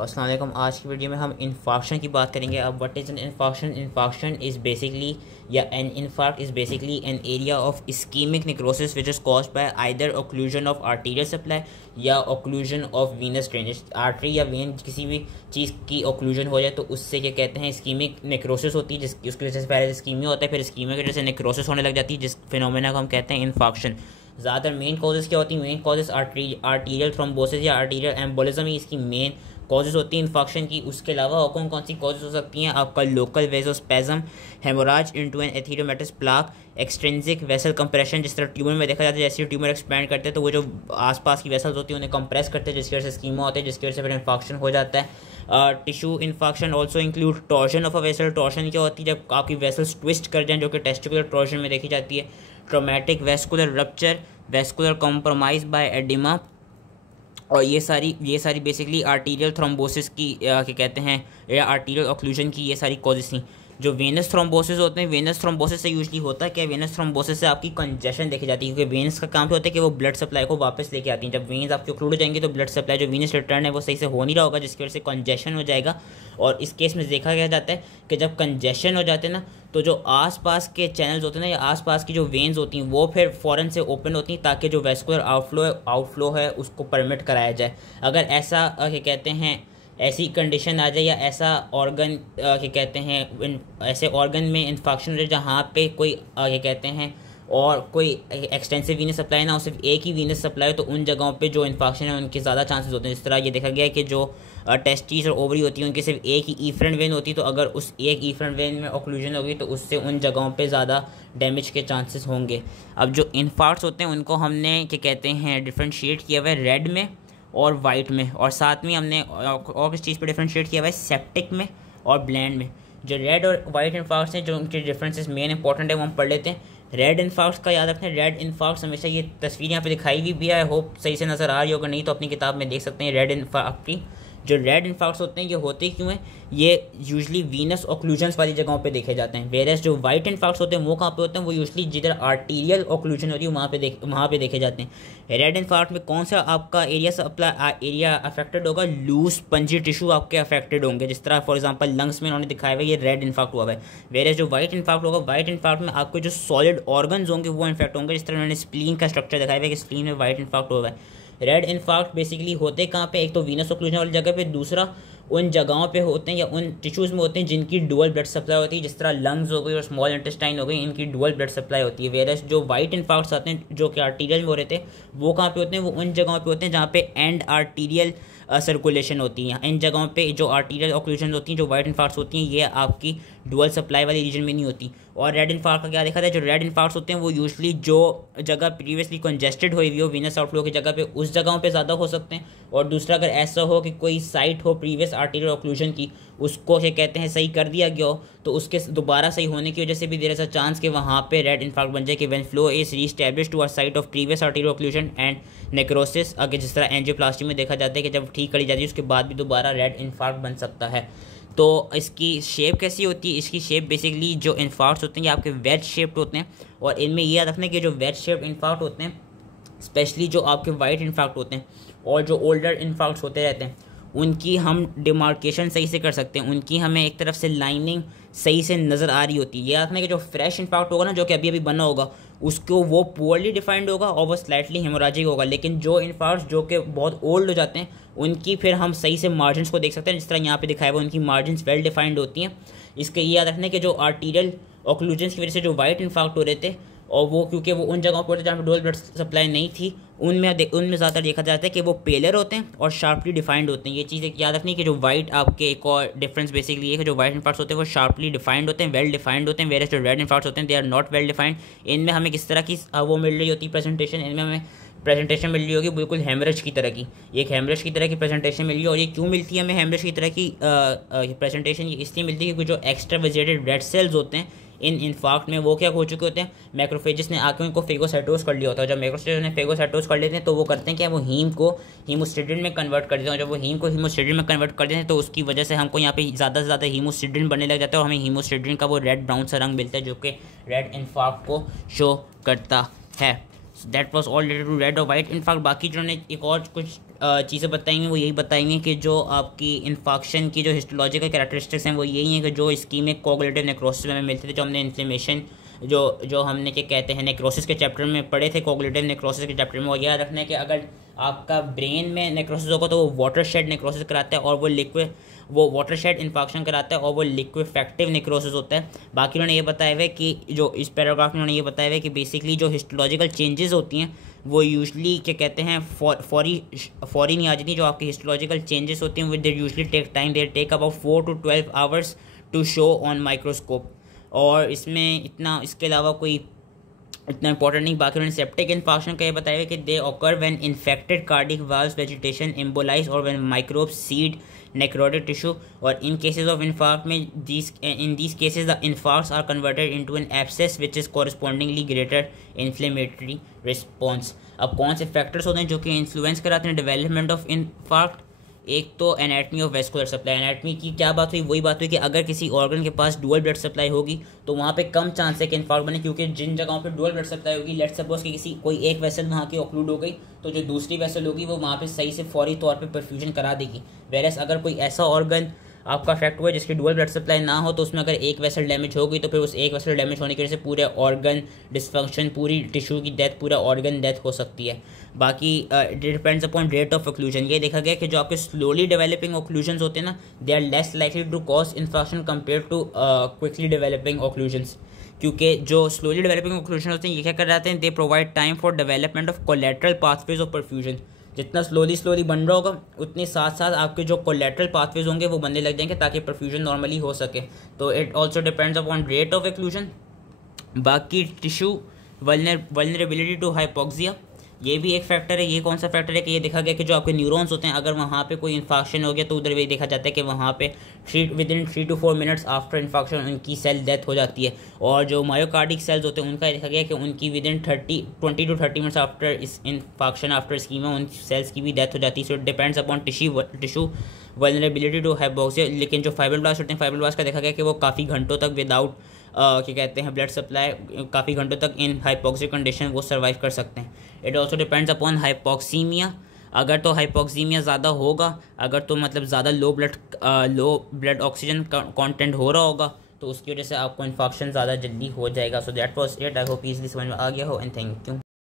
अस्सलाम वालेकुम। आज की वीडियो में हम इन्फाक्शन की बात करेंगे। अब what is an infarction? Infarction is basically या an infarct is basically an area of ischemic necrosis which is caused by either occlusion of arterial supply या occlusion of venous drainage. Artery या vein किसी भी चीज़ की occlusion हो जाए तो उससे क्या कहते हैं, इस्कीमिक नेक्रोसिस होती है, जिसकी उसकी वजह से पहले इस्कीमिया होता है, फिर इस्कीमिया की वजह से नेक्रोसिस होने लग जाती है, जिस फिनोमेना को हम कहते हैं इन्फाक्शन। ज़्यादातर मेन कॉजेज़ क्या होती हैं? मेन कॉजेज़ आर्टीरियल थ्रोम्बोसिस या आर्टीरियल एम्बोलिज्म ही इसकी मेन कॉजेज़ होती हैं इन्फेक्शन की। उसके अलावा और कौन कौन सी कॉजेज़ हो सकती हैं? आपका local vasospasm, hemorrhage into an atheromatous plaque, extrinsic vessel compression, जिस तरह ट्यूमर में देखा जाता है, जैसे ट्यूमर एक्सपैंड करते हैं तो वो जो आसपास की वेसल्स होती हैं उन्हें कंप्रेस करते हैं, जिसकी वजह से स्कीमा होते हैं, जिसकी वजह से फिर इन्फेक्शन हो जाता है। Tissue infection also include torsion of a vessel. Torsion क्या होती है? जब आपकी वेसल्स ट्विस्ट कर जाएं, जो कि टेस्टिकुलर टॉर्शन में देखी जाती है। Traumatic vascular rupture, vascular compromise by edema, और ये सारी बेसिकली आर्टीरियल थ्रोम्बोसिस की क्या कहते हैं, या आर्टीरियल ऑक्लूजन की ये सारी कॉजेज़ थी। जो वेनस थ्रोम्बोसिस होते हैं, वेनस थ्रोम्बोसिस से यूजली होता है क्या? वेनस थ्रोम्बोसिस से आपकी कंजेशन देखी जाती है, क्योंकि वेनस का काम होता है कि वो ब्लड सप्लाई को वापस लेके आती हैं। जब वेन्स आपके ऑक्लूड हो जाएंगे तो ब्लड सप्लाई जो वेनस रिटर्न है वो सही से हो नहीं रहा होगा, जिसकी वजह से कंजेशन हो जाएगा। और इस केस में देखा गया जाता है कि जब कंजेशन हो जाते हैं ना, तो जो आसपास के चैनल्स होते हैं ना, या आसपास की जो वेन्स होती हैं वो फिर फ़ौरन से ओपन होती हैं, ताकि जो वेस्कुलर आउटफ्लो है उसको परमिट कराया जाए। अगर ऐसा क्या कहते हैं, ऐसी कंडीशन आ जाए या ऐसा ऑर्गन क्या कहते हैं, ऐसे ऑर्गन में इन्फेक्शन हो जाए जहाँ पे कोई क्या कहते हैं और कोई एक्सटेंसिव वीनस सप्लाई ना हो, सिर्फ एक ही वीनस सप्लाई हो, तो उन जगहों पे जो इन्फेक्शन है उनके ज़्यादा चांसेस होते हैं। जिस तरह ये देखा गया है कि जो टेस्टिस और ओवरी होती है उनकी सिर्फ एक ही ईफ्रेंट वेन होती है, तो अगर उस एक ईफ्रेंट वेन में ऑक्लूजन होगी तो उससे उन जगहों पे ज़्यादा डैमेज के चांसेस होंगे। अब जो इन्फार्क्ट्स होते हैं उनको हमने क्या कहते हैं डिफ्रेंशिएट किया हुआ है रेड में और वाइट में, और साथ में हमने और किस चीज़ पर डिफ्रेंशिएट किया हुआ है, सेप्टिक में और ब्लैंड में। जो रेड और वाइट इन्फार्क्ट्स हैं, जो उनके डिफरेंसेस मेन इंपॉर्टेंट है, वो हम पढ़ लेते हैं। रेड इन्फार्क्ट्स का याद रखें, रेड इन्फार्क्ट्स हमेशा, ये तस्वीर यहाँ पे दिखाई हुई भी है, होप सही से नज़र आ रही होगा, नहीं तो अपनी किताब में देख सकते हैं। रेड इन्फार्क्ट की जो रेड इन्फार्क्ट्स होते हैं ये होते क्यों हैं? ये यूजली वीनस ऑक्लूजन्स वाली जगहों पे देखे जाते हैं। वेरस जो वाइट इन्फार्क्ट्स होते हैं वो कहाँ पे होते हैं? वो यूजली जिधर आर्टीरियल ऑक्लूजन होती है वहाँ पे देखे जाते हैं। रेड इन्फार्क्ट में कौन सा आपका एरिया अफेक्टेड होगा? लूज स्पंजी टिश्यू आपके अफेक्टेड होंगे, जिस तरह फॉर एग्जांपल लंग्स में उन्होंने दिखाया हुआ है, ये रेड इन्फार्क्ट हुआ है। वेरस जो वाइट इन्फार्क्ट होगा, वाइट इन्फार्क्ट में आपके जो सॉलिड ऑर्गन्स होंगे वो इन्फेक्ट होंगे, जिस तरह उन्होंने स्प्लीन का स्ट्रक्चर दिखाया हुआ है कि स्प्लीन में वाइट इन्फार्क्ट हुआ है। रेड इन्फार्क्ट बेसिकली होते कहाँ पे? एक तो वीनस ऑक्लूजन वाली जगह पे, दूसरा उन जगहों पे होते हैं या उन टिश्यूज़ में होते हैं जिनकी डुअल ब्लड सप्लाई होती है, जिस तरह लंग्स हो गई और स्मॉल इंटेस्टाइन हो गई, इनकी डुअल ब्लड सप्लाई होती है। वेरस जो वाइट इन्फार्क्ट्स आते हैं जो कि आर्टीरियल में हो रहे थे, वो कहाँ पे होते हैं? वो उन जगहों पे होते हैं जहाँ पे एंड आर्टीरियल सर्कुलेशन होती है। इन जगहों पे जो आर्टीरियल ऑक्लूजन होती हैं, जो वाइट इन्फार्क्ट्स होती हैं, ये आपकी डुअल सप्लाई वाली रीजन में नहीं होती। और रेड इन्फार्क्ट का क्या देखा था? जो रेड इन्फार्क्ट्स होते हैं वो यूजली जो जगह प्रीवियसली कंजेस्टेड हुई हुई हो वीनस आउटफ्लो की जगह पे, उस जगहों पे ज़्यादा हो सकते हैं। और दूसरा, अगर ऐसा हो कि कोई साइट हो प्रीवियस आर्टीरियल ऑक्लूजन की, उसको क्या कहते हैं सही कर दिया गया हो, तो उसके दोबारा सही होने की वजह से भी देर ऐसा चांस कि वहाँ पे रेड इन्फार्क्ट बन जाए कि when flow is reestablished to a site of previous arterial occlusion and necrosis, आगे जिस तरह एंजियोप्लास्टी में देखा जाता है कि जब ठीक करी जाती है उसके बाद भी दोबारा रेड इन्फार्क्ट बन सकता है। तो इसकी शेप कैसी होती है? इसकी शेप बेसिकली जो इन्फार्क्ट्स होते हैं ये आपके वेज शेप्ड होते हैं, और इनमें ये याद रखना कि जो वेज शेप्ड इन्फार्क्ट होते हैं, स्पेशली जो आपके वाइट इन्फार्क्ट होते हैं और जो ओल्डर इन्फार्क्ट्स होते रहते हैं, उनकी हम डिमार्केशन सही से कर सकते हैं, उनकी हमें एक तरफ से लाइनिंग सही से नज़र आ रही होती है। ये याद रखना कि जो फ्रेश इन्फार्क्ट होगा ना, जो कि अभी अभी बना होगा, उसको वो पुअरली डिफाइंड होगा और वो स्लाइटली हेमोराजिक होगा। लेकिन जो इन्फार्क्ट्स जो कि बहुत ओल्ड हो जाते हैं, उनकी फिर हम सही से मार्जिन्स को देख सकते हैं, जिस तरह यहाँ पे दिखाया हुआ उनकी मार्जिन्स वेल डिफाइंड होती हैं। इसके ये याद रखना कि जो आर्टीरियल ऑक्लूजन्स की वजह से जो वाइट इन्फार्क्ट हो रहे थे, और वो क्योंकि वो उन जगहों पर होते जहाँ पर डुअल ब्लड सप्लाई नहीं थी, उनमें ज़्यादातर देखा जाता है कि वो पेलर होते हैं और शार्पली डिफाइंड होते हैं। ये चीज़ याद रखनी कि जो वाइट आपके एक और डिफरेंस बेसिकली ये है कि जो वाइट इन्फार्क्ट्स होते हैं वो शार्पली डिफाइंड होते हैं, वेल डिफाइंड होते हैं, वेरस जो रेड इन्फार्क्ट्स होते हैं they are not well defined. इनमें हमें किस तरह की वो मिल रही होती है प्रेजेंटेशन? इनमें हमें प्रेजेंटेशन मिल रही होगी बिल्कुल हेमरेज की तरह की, एक हेमरेज की तरह की प्रेजेंटेशन मिल रही है। और ये क्यों मिलती है हमें हेमरेज की तरह की प्रेजेंटेशन? ये इसलिए मिलती है क्योंकि जो एक्स्ट्रा वेजिटेड रेड सेल्स होते हैं इन इन्फार्क्ट में, वो क्या हो चुके होते हैं? मैक्रोफेजेस ने आके उनको फेगोसाइटोस कर लिया होता है। जब मैक्रोफेजेस ने फेगोसाइटोस कर लेते हैं तो वो करते हैं क्या? वो हीम को हीमोस्टिडिन में कन्वर्ट कर देते हैं। जब वो हीम को हीमोस्टिडिन में कन्वर्ट कर देते हैं तो उसकी वजह से हमको यहाँ पे ज़्यादा से ज़्यादा हीमोस्टिडिन बनने लग जाता है, और हमें हीमोस्टिडिन का वो रेड ब्राउन सा रंग मिलता है जो कि रेड इन्फार्क्ट को शो करता है। That was all related to red और वाइट। इनफैक्ट बाकी जो ने एक और कुछ चीज़ें बताएंगे वो यही बताएंगे कि जो आपकी इन्फेक्शन की जो हिस्टोलॉजिकल कैरेक्टरिस्टिक्स हैं वो यही हैं कि जो इस्कीमिक कोगुलेटिव नेक्रोसिस में मिलते थे, जो हमने इन्फ्लेमेशन जो हमने क्या कहते हैं नेक्रोसिस के चैप्टर में पढ़े थे, कोगुलेटिव नेक्रोसिस के चैप्टर में। वो याद रखना है कि अगर आपका ब्रेन में नेक्रोसिस होगा तो वो वाटर शेड नेक्रोसिस कराता है और वो वाटर शेड इन्फेक्शन कराता है और वो लिक्विफेक्टिव नेक्रोसिस होता है। बाकी उन्होंने ये बताया हुआ है कि जो इस पैराग्राफ में उन्होंने ये बताया हुआ है कि बेसिकली जो हिस्टोलॉजिकल चेंजेस होती हैं वो यूजली क्या कहते हैं फौरी नहीं आ जाती। जो आपकी हिस्टोलॉजिकल चेंजेस होती हैं वो they usually take time, they take about 4 to 12 hours to show on microscope. और इसमें इतना इसके अलावा कोई इतना इंपॉर्टेंट नहीं। बाकी उन्होंने सेप्टिक इन्फेक्शन का ये बताया है कि they occur when infected cardiac valves vegetation embolize और when microbes seed necrotic tissue. और इन केसेस ऑफ इन्फार्क्ट में in these cases the infarcts are converted into an abscess which is correspondingly greater inflammatory response. अब कौन से factors होते हैं जो कि इन्फ्लुएंस कराते हैं डेवलपमेंट ऑफ इन्फार्क्ट? एक तो anatomy of vascular supply. Anatomy की क्या बात हुई? वही बात हुई कि अगर किसी ऑर्गन के पास डुअल ब्लड सप्लाई होगी तो वहाँ पे कम चांस है कि इन्फार्क्ट बने, क्योंकि जिन जगहों पे डुअल ब्लड सप्लाई होगी, लेट्स सपोज कि किसी कोई एक वेसल वहाँ की ऑक्लूड हो गई तो जो दूसरी वेसल होगी वो वहाँ पे सही से फौरी तौर पे परफ्यूजन करा देगी। वेरस अगर कोई ऐसा ऑर्गन आपका अफेक्ट हुआ है जिसकी डुअल ब्लड सप्लाई ना हो तो उसमें अगर एक वेसल डैमेज हो गई तो फिर उस एक वेसल डैमेज होने की वजह से पूरे ऑर्गन डिसफंक्शन, पूरी टिश्यू की डेथ, पूरा ऑर्गन डेथ हो सकती है। बाकी depends upon rate of occlusion. ये देखा गया कि जो आपके स्लोली डेवलपिंग ऑक्लूजन्स होते हैं ना, they are less likely to cause infection compare to quickly developing occlusions. क्योंकि जो स्लोली डेवलपिंग ऑक्लूजन होते हैं ये क्या कर जाते हैं, they provide time for development of collateral pathways of perfusion. जितना स्लोली बन रहा होगा उतने साथ साथ आपके जो कोलेटरल पाथवेज होंगे वो बनने लग जाएंगे ताकि परफ्यूजन नॉर्मली हो सके। तो it also depends upon rate of occlusion. बाकी टिश्यू वल्नरेबिलिटी टू हाइपोक्सिया, ये भी एक फैक्टर है। ये कौन सा फैक्टर है कि ये देखा गया कि जो आपके न्यूरॉन्स होते हैं अगर वहाँ पे कोई इन्फेक्शन हो गया तो उधर भी देखा जाता है कि वहाँ पे within 3 to 4 minutes after infection उनकी सेल डेथ हो जाती है। और जो मायोकार्डिक सेल्स होते हैं उनका देखा गया कि उनकी विदिन 20 to 30 मिनट्स आफ्टर इस इन्फेक्शन आफ्टर स्कीमा उन सेल्स की भी डेथ हो जाती है। So it depends upon tissue vulnerability to hypoxia. लेकिन जो फाइब्रोब्लास्ट होते हैं, फाइब्रोब्लास्ट का देखा गया कि वो काफ़ी घंटों तक विदाउट क्या कहते हैं ब्लड सप्लाई, काफ़ी घंटों तक इन हाइपोक्सिक कंडीशन वो सर्वाइव कर सकते हैं। It also depends upon hypoxaemia. अगर तो हाइपोक्सीमिया ज़्यादा होगा, अगर तो मतलब ज़्यादा लो ब्लड ऑक्सीजन कंटेंट हो रहा होगा तो उसकी वजह से आपको इन्फेक्शन ज़्यादा जल्दी हो जाएगा। So that was it. I hope easily समझ में आ गया हो एंड थैंक यू।